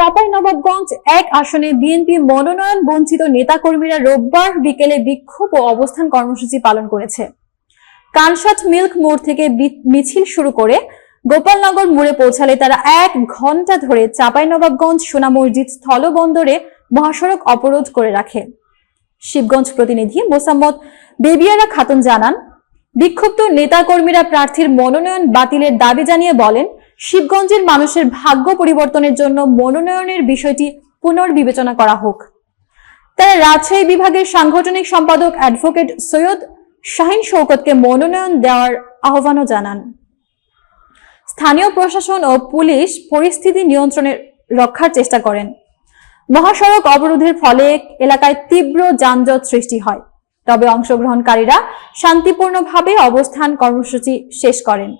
চাপাই নবাবগঞ্জ এক আসনে বিএনপি মনোনয়ন বঞ্চিত নেতাকর্মীরা রোববার বিকেলে বিক্ষোভ ও অবস্থান কর্মসূচি পালন করেছে। কানসাট মিল্ক মোড় থেকে মিছিল শুরু করে গোপালনগর মোড়ে পৌঁছালে তারা এক ঘণ্টা ধরে চাঁপাইনবাবগঞ্জ সোনা মসজিদ স্থলবন্দরে মহাসড়ক অবরোধ করে রাখে। শিবগঞ্জ প্রতিনিধি মোসাম্মদ বেবিয়ারা খাতুন জানান, বিক্ষুব্ধ নেতাকর্মীরা প্রার্থীর মনোনয়ন বাতিলের দাবি জানিয়ে বলেন শিবগঞ্জের মানুষের ভাগ্য পরিবর্তনের জন্য মনোনয়নের বিষয়টি পুনর্বিবেচনা করা হোক। তারা রাজশাহী বিভাগের সাংগঠনিক সম্পাদক অ্যাডভোকেট সৈয়দ শাহিন শৌকতকে মনোনয়ন দেওয়ার আহ্বানও জানান। স্থানীয় প্রশাসন ও পুলিশ পরিস্থিতি নিয়ন্ত্রণে রক্ষার চেষ্টা করেন। মহাসড়ক অবরোধের ফলে এলাকায় তীব্র যানজট সৃষ্টি হয়। তবে অংশগ্রহণকারীরা শান্তিপূর্ণভাবে অবস্থান কর্মসূচি শেষ করেন।